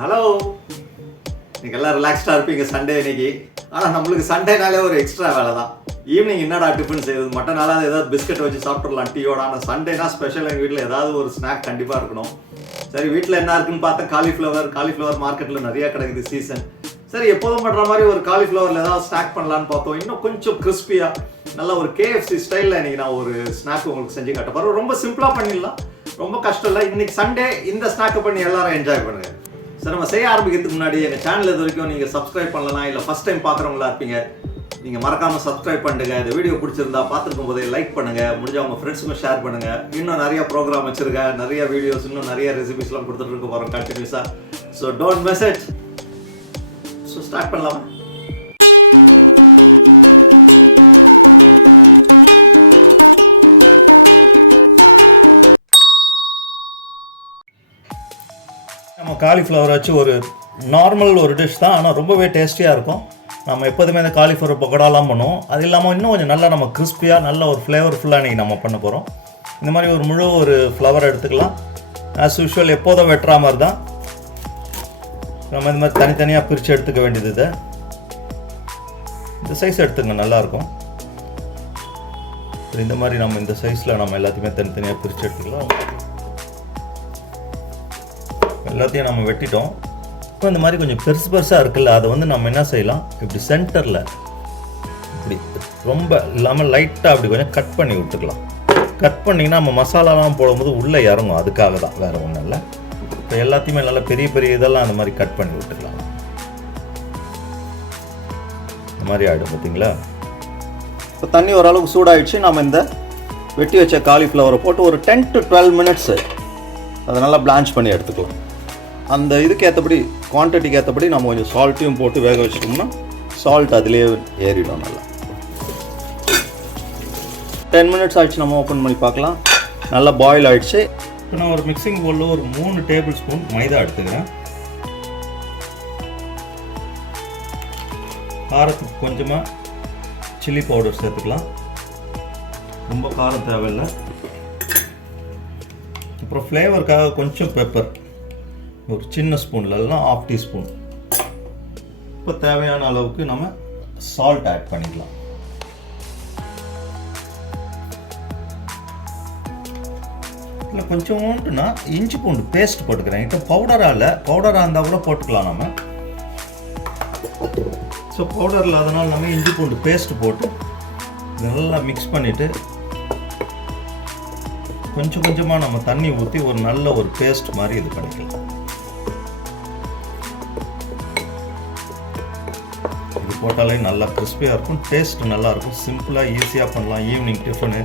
Hello, இன்னைக்கு எல்லாம் ரிலாக்ஸ்டாக இருப்பீங்க சண்டே இன்னைக்கு. ஆனால் நம்மளுக்கு சண்டேனாலே ஒரு எக்ஸ்ட்ரா வேலை தான். ஈவினிங் என்னடா டிஃபன் செய்யுது, மற்ற நாளாவது ஏதாவது பிஸ்கட் வச்சு சாப்பிட்றலாம் டீயோட. ஆனால் சண்டேனா ஸ்பெஷல். எங்கள் வீட்டில் ஏதாவது ஒரு ஸ்நாக் கண்டிப்பாக இருக்கணும். சரி, வீட்டில் என்ன இருக்குன்னு பார்த்தா காலிஃப்ளவர் மார்க்கெட்டில் நிறையா கிடைக்குது, சீசன். சரி, எப்போதும் பண்ணுற மாதிரி ஒரு காலிஃப்ளவரில் ஏதாவது ஸ்நாக் பண்ணலான்னு பார்த்தோம். இன்னும் கொஞ்சம் கிறிஸ்பியாக நல்லா ஒரு KFC ஸ்டைலில் இன்றைக்கி நான் ஒரு ஸ்நாக் உங்களுக்கு செஞ்சு காட்ட போகிறேன். ரொம்ப சிம்பிளாக பண்ணிடலாம், ரொம்ப கஷ்டம் இல்லை. இன்றைக்கி சண்டே இந்த ஸ்நாக்கை பண்ணி எல்லாரும் என்ஜாய் பண்ணுங்கள். சார், நம்ம செய்ய ஆரம்பிக்கிறதுக்கு முன்னாடி எங்கள் சேனல் இது வரைக்கும் நீங்கள் சப்ஸ்கிரைப் பண்ணலாம், இல்லை ஃபஸ்ட் டைம் பார்க்குறவங்களா இருப்பீங்க, நீங்கள் மறக்காமல் சப்ஸ்கிரைப் பண்ணுங்க. இந்த வீடியோ பிடிச்சிருந்தா பார்த்துருக்கும் போதே லைக் பண்ணுங்கள், முடிஞ்ச உங்கள் ஃப்ரெண்ட்ஸுக்கும் ஷேர் பண்ணுங்கள். இன்னும் நிறைய ப்ரோக்ராம் வச்சுருக்கேன், நிறைய வீடியோஸ், இன்னும் நிறைய ரெசிபிஸ்லாம் கொடுத்துட்டு இருக்க போகிறோம் கண்டினியூஸாக. So don't miss it. So start பண்ணலாம். நம்ம காலிஃப்ளவர் வச்சு ஒரு நார்மல் ஒரு டிஷ் தான், ஆனால் ரொம்பவே டேஸ்டியாக இருக்கும். நம்ம எப்போதுமே இந்த காலிஃப்ளவர் பக்கோடாலாம் பண்ணுவோம். அது இல்லாமல் இன்னும் கொஞ்சம் நல்லா நம்ம கிறிஸ்பியாக நல்ல ஒரு ஃப்ளேவர்ஃபுல்லாக இன்றைக்கி நம்ம பண்ண போகிறோம். இந்த மாதிரி ஒரு முழு ஒரு ஃப்ளவர் எடுத்துக்கலாம். ஆஸ் யூஷுவல் எப்போதும் வெட்டுற மாதிரி தான் நம்ம இந்த மாதிரி தனித்தனியாக பிரித்து எடுத்துக்க வேண்டியது. இதை இந்த சைஸ் எடுத்துங்க, நல்லாயிருக்கும். இந்த மாதிரி நம்ம இந்த சைஸில் நம்ம எல்லாத்தையுமே தனித்தனியாக பிரித்து எடுத்துக்கலாம். எல்லாத்தையும் நம்ம வெட்டிட்டோம். இப்போ இந்த மாதிரி கொஞ்சம் பெருசாக இருக்குல்ல, அதை வந்து நம்ம என்ன செய்யலாம், இப்படி சென்டரில் இப்படி ரொம்ப இல்லாமல் லைட்டாக அப்படி கொஞ்சம் கட் பண்ணி விட்டுக்கலாம். கட் பண்ணிங்கன்னா நம்ம மசாலாலாம் போடும்போது உள்ளே இறங்கும், அதுக்காக தான், வேறு ஒன்றும் இல்லை. இப்போ எல்லாத்தையுமே நல்லா பெரிய இதெல்லாம் அந்த மாதிரி கட் பண்ணி விட்டுக்கலாம். இந்த மாதிரி ஆகிடும், பார்த்தீங்களா? இப்போ தண்ணி ஓரளவுக்கு சூடாகிடுச்சு. நம்ம இந்த வெட்டி வச்ச காலிஃப்ளவரை போட்டு ஒரு 10 to 12 மினிட்ஸு அதை நல்லா பிளான்ச் பண்ணி எடுத்துக்கலாம். அந்த இதுக்கு ஏற்றபடி, குவான்டிட்டிக்கு ஏற்றபடி நம்ம கொஞ்சம் சால்ட்டையும் போட்டு வேக வச்சிட்டோம்னா சால்ட் அதிலே ஏறிடும் நல்லா. 10 மினிட்ஸ் ஆகிடுச்சு. நம்ம ஓப்பன் பண்ணி பார்க்கலாம். நல்லா பாயில் ஆகிடுச்சு. இப்போ நான் ஒரு மிக்சிங் பவுலில் ஒரு 3 டேபிள் ஸ்பூன் மைதா எடுத்துக்கிறேன். காரத்துக்கு கொஞ்சமாக சில்லி பவுடர் சேர்த்துக்கலாம், ரொம்ப காரம் தேவையில்லை. அப்புறம் ஃப்ளேவருக்காக கொஞ்சம் பெப்பர், ஒரு சின்ன ஸ்பூனில் இல்லைனா 1/2 டீஸ்பூன். இப்போ தேவையான அளவுக்கு நம்ம சால்ட் ஆட் பண்ணிக்கலாம். இல்லை கொஞ்சோண்டுனா இஞ்சி பூண்டு பேஸ்ட் போட்டுக்கிறேன். இப்போ பவுடராக இருந்தால் கூட போட்டுக்கலாம் நம்ம. ஸோ பவுடர் இல்லாதனால நம்ம இஞ்சி பூண்டு பேஸ்ட் போட்டு நல்லா மிக்ஸ் பண்ணிவிட்டு கொஞ்சமாக நம்ம தண்ணி ஊற்றி ஒரு நல்ல ஒரு பேஸ்ட் மாதிரி இது பண்ணிக்கலாம். இது போட்டாலே நல்லா கிறிஸ்பியாக இருக்கும், டேஸ்ட் நல்லாயிருக்கும். சிம்பிளாக ஈஸியாக பண்ணலாம். ஈவினிங் டிஃபனு,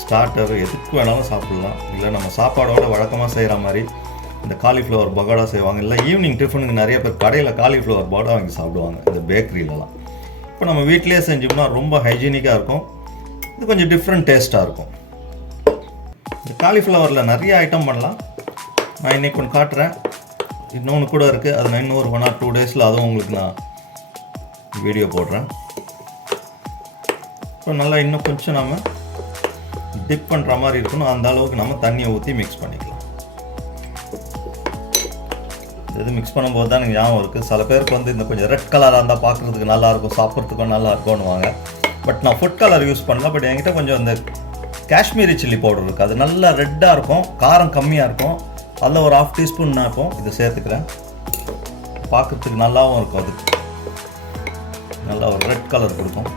ஸ்டார்டர், எதுக்கு வேணாலும் சாப்பிட்லாம். இல்லை நம்ம சாப்பாடோட வழக்கமாக செய்கிற மாதிரி இந்த காலிஃப்ளவர் பகோடா செய்வாங்க. இல்லை ஈவினிங் டிஃபனுக்கு நிறைய பேர் கடையில் காலிஃப்ளவர் பகோடா வாங்கி சாப்பிடுவாங்க, இந்த பேக்கரியிலலாம். இப்போ நம்ம வீட்டிலே செஞ்சோம்னா ரொம்ப ஹைஜீனிக்காக இருக்கும். இது கொஞ்சம் டிஃப்ரெண்ட் டேஸ்ட்டாக இருக்கும். இந்த காலிஃப்ளவரில் நிறைய ஐட்டம் பண்ணலாம். நான் இன்றைக்கி ஒன்று காட்டுறேன், இன்னொன்று கூட இருக்குது. அது நான் இன்னும் ஒரு 1 or 2 டேஸில் அதுவும் உங்களுக்கு நான் வீடியோ போடுறேன். இப்போ நல்லா இன்னும் கொஞ்சம் நம்ம டிப் பண்ணுற மாதிரி இருக்கணும். அந்த அளவுக்கு நம்ம தண்ணியை ஊற்றி மிக்ஸ் பண்ணிக்கலாம். இது மிக்ஸ் பண்ணும்போது தான் எனக்கு ஞாபகம் இருக்குது, சில பேருக்கு வந்து இந்த கொஞ்சம் ரெட் கலராக இருந்தால் பார்க்குறதுக்கு நல்லாயிருக்கும், சாப்பிட்றதுக்கும் நல்லா இருக்கும்னுவாங்க. பட் நான் ஃபுட் கலர் யூஸ் பண்ணல. பட் என்கிட்ட கொஞ்சம் இந்த காஷ்மீரி சில்லி பவுடர் இருக்குது, அது நல்லா ரெட்டாக இருக்கும், காரம் கம்மியாக இருக்கும். அதில் ஒரு 1/2 டீஸ்பூன் நான் இப்போ இதை சேர்த்துக்கிறேன். பார்க்குறதுக்கு நல்லாவும் இருக்கும், அது நல்லா ஒரு ரெட் கலர் கொடுக்கும்.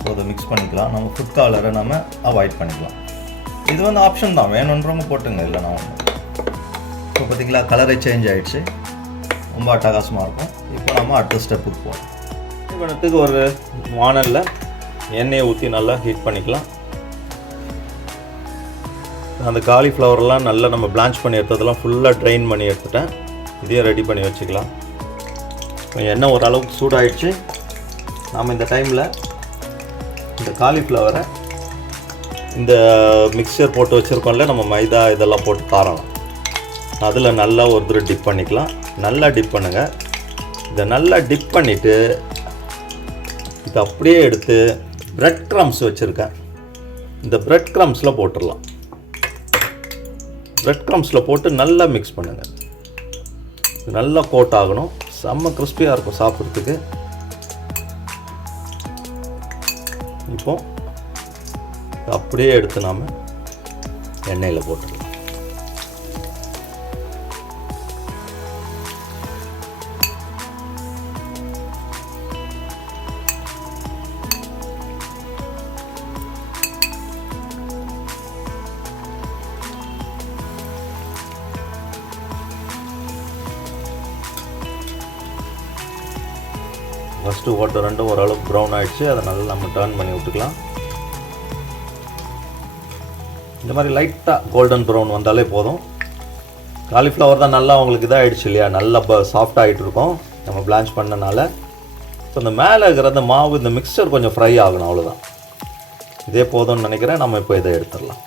ஸோ அதை மிக்ஸ் பண்ணிக்கலாம். நம்ம ஃபுட் கலரை நம்ம அவாய்ட் பண்ணிக்கலாம். இது வந்து ஆப்ஷன் தான், வேணுன்றவங்க போட்டுங்க, இல்லை நான் ஒன்று. இப்போ பார்த்திங்களா, கலரே சேஞ்ச் ஆகிடுச்சு, ரொம்ப அட்டகாசமாக இருக்கும். இப்போ நம்ம அடுத்த ஸ்டெப்புக்கு போகலாம். இப்போ ஒரு வானலில் எண்ணெயை ஊற்றி நல்லா ஹீட் பண்ணிக்கலாம். அந்த காலிஃப்ளவர்லாம் நல்லா நம்ம பிளான்ச் பண்ணி எடுத்ததெல்லாம் ஃபுல்லாக ட்ரைன் பண்ணி எடுத்துட்டேன். இதையும் ரெடி பண்ணி வச்சுக்கலாம். எண்ணெய் ஓரளவுக்கு சூடாகிடுச்சு. நாம் இந்த டைமில் இந்த காலிஃப்ளவரை இந்த மிக்சர் போட்டு வச்சுருக்கோம்ல, நம்ம மைதா இதெல்லாம் போட்டு காரலாம், அதில் நல்லா ஒரு தடவை டிப் பண்ணிக்கலாம். நல்லா டிப் பண்ணுங்கள். இதை நல்லா டிப் பண்ணிவிட்டு இதை அப்படியே எடுத்து பிரெட் க்ரம்ஸ் வச்சுருக்கேன், இந்த பிரெட் க்ரம்ஸில் போட்டுடலாம். பிரெட் க்ரம்ஸில் போட்டு நல்லா மிக்ஸ் பண்ணுங்கள். நல்லா கோட் ஆகணும். செம்ம கிறிஸ்பியாக இருக்கும் சாப்பிட்றதுக்கு. இப்போ அப்படியே எடுத்து நாம் எண்ணெயில் போட்டுக்கலாம். ஃபஸ்ட்டு ஓட்ட ரெண்டும் ஓரளவுக்கு ப்ரௌன் ஆகிடுச்சு. அதை நல்லா நம்ம டர்ன் பண்ணி விட்டுக்கலாம். இந்த மாதிரி லைட்டாக கோல்டன் ப்ரௌன் வந்தாலே போதும். காலிஃப்ளவர் தான் நல்லா உங்களுக்கு இதாகிடுச்சு இல்லையா, நல்லா சாஃப்ட் ஆகிட்டு இருக்கும் நம்ம பிளான்ச் பண்ணனால. இப்போ இந்த மேலே இருக்கிற அந்த மாவு, இந்த மிக்சர் கொஞ்சம் ஃப்ரை ஆகணும், அவ்வளோதான். இதே போதும்னு நினைக்கிறேன். நம்ம இப்போ இதை எடுத்துடலாம்.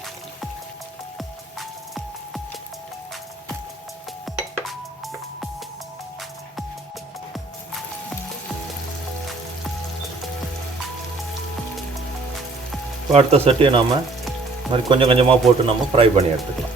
இப்போ அடுத்த சட்டியை நாம் மாதிரி கொஞ்சம் கொஞ்சமாக போட்டு நம்ம ஃப்ரை பண்ணி எடுத்துக்கலாம்.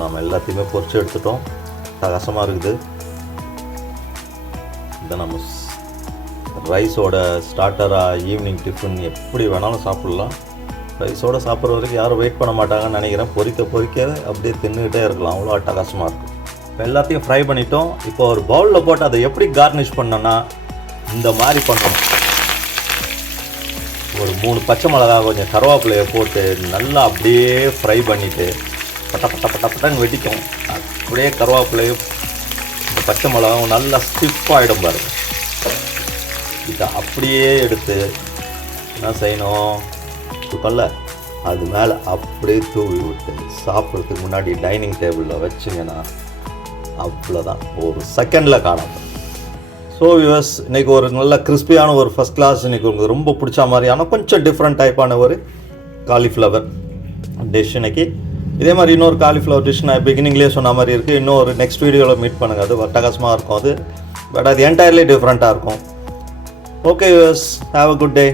நாம் எல்லாத்தையுமே பொரிச்சு எடுத்துட்டோம். கசமாக இருக்குது. இதை நம்ம ரைஸோட ஸ்டார்டராக ஈவினிங் டிஃபன் எப்படி வேணாலும் சாப்பிட்லாம். ரைஸோடு சாப்பிட்ற வரைக்கும் யாரும் வெயிட் பண்ண மாட்டாங்கன்னு நினைக்கிறேன். பொரிக்க அப்படியே தின்னுக்கிட்டே இருக்கலாம். அவ்வளோ அட்டகாசமாக இருக்கும். இப்போ எல்லாத்தையும் ஃப்ரை பண்ணிட்டோம். இப்போ ஒரு பவுலில் போட்டு அதை எப்படி கார்னிஷ் பண்ணோன்னா இந்த மாதிரி பண்ணணும். ஒரு 3 பச்சை மிளகா, கொஞ்சம் கருவேப்பிலையை போட்டு நல்லா அப்படியே ஃப்ரை பண்ணிவிட்டு பட்டன்னு வெட்டிக்கும். அப்படியே கருவேப்பிலையும் இந்த பச்சை மிளகாவும் நல்லா ஸ்டிஃபாகிடும் பாருங்கள். இதை அப்படியே எடுத்து என்ன செய்யணும், தூக்கல்ல அது மேலே அப்படியே தூவி விட்டு சாப்பிட்றதுக்கு முன்னாடி டைனிங் டேபிளில் வச்சிங்கன்னா அவ்வளோதான், ஒரு செகண்டில் காணாமல். ஸோ வியூவர்ஸ், இன்றைக்கி ஒரு நல்ல கிறிஸ்பியான ஒரு ஃபஸ்ட் கிளாஸ், இன்றைக்கி உங்களுக்கு ரொம்ப பிடிச்ச மாதிரியான கொஞ்சம் டிஃப்ரெண்ட் டைப்பான ஒரு காலிஃப்ளவர் டிஷ். இன்றைக்கி இதே மாதிரி இன்னொரு காலிஃப்ளவர் டிஷ் நான் பிகினிங்லேயே சொன்ன மாதிரி இருக்குது. இன்னொரு நெக்ஸ்ட் வீடியோவில் மீட் பண்ணுங்கள். அது அட்டகாசமாக இருக்கும் அது. பட் அது என்டையர்லி டிஃப்ரெண்ட்டாக இருக்கும். Okay viewers, have a good day.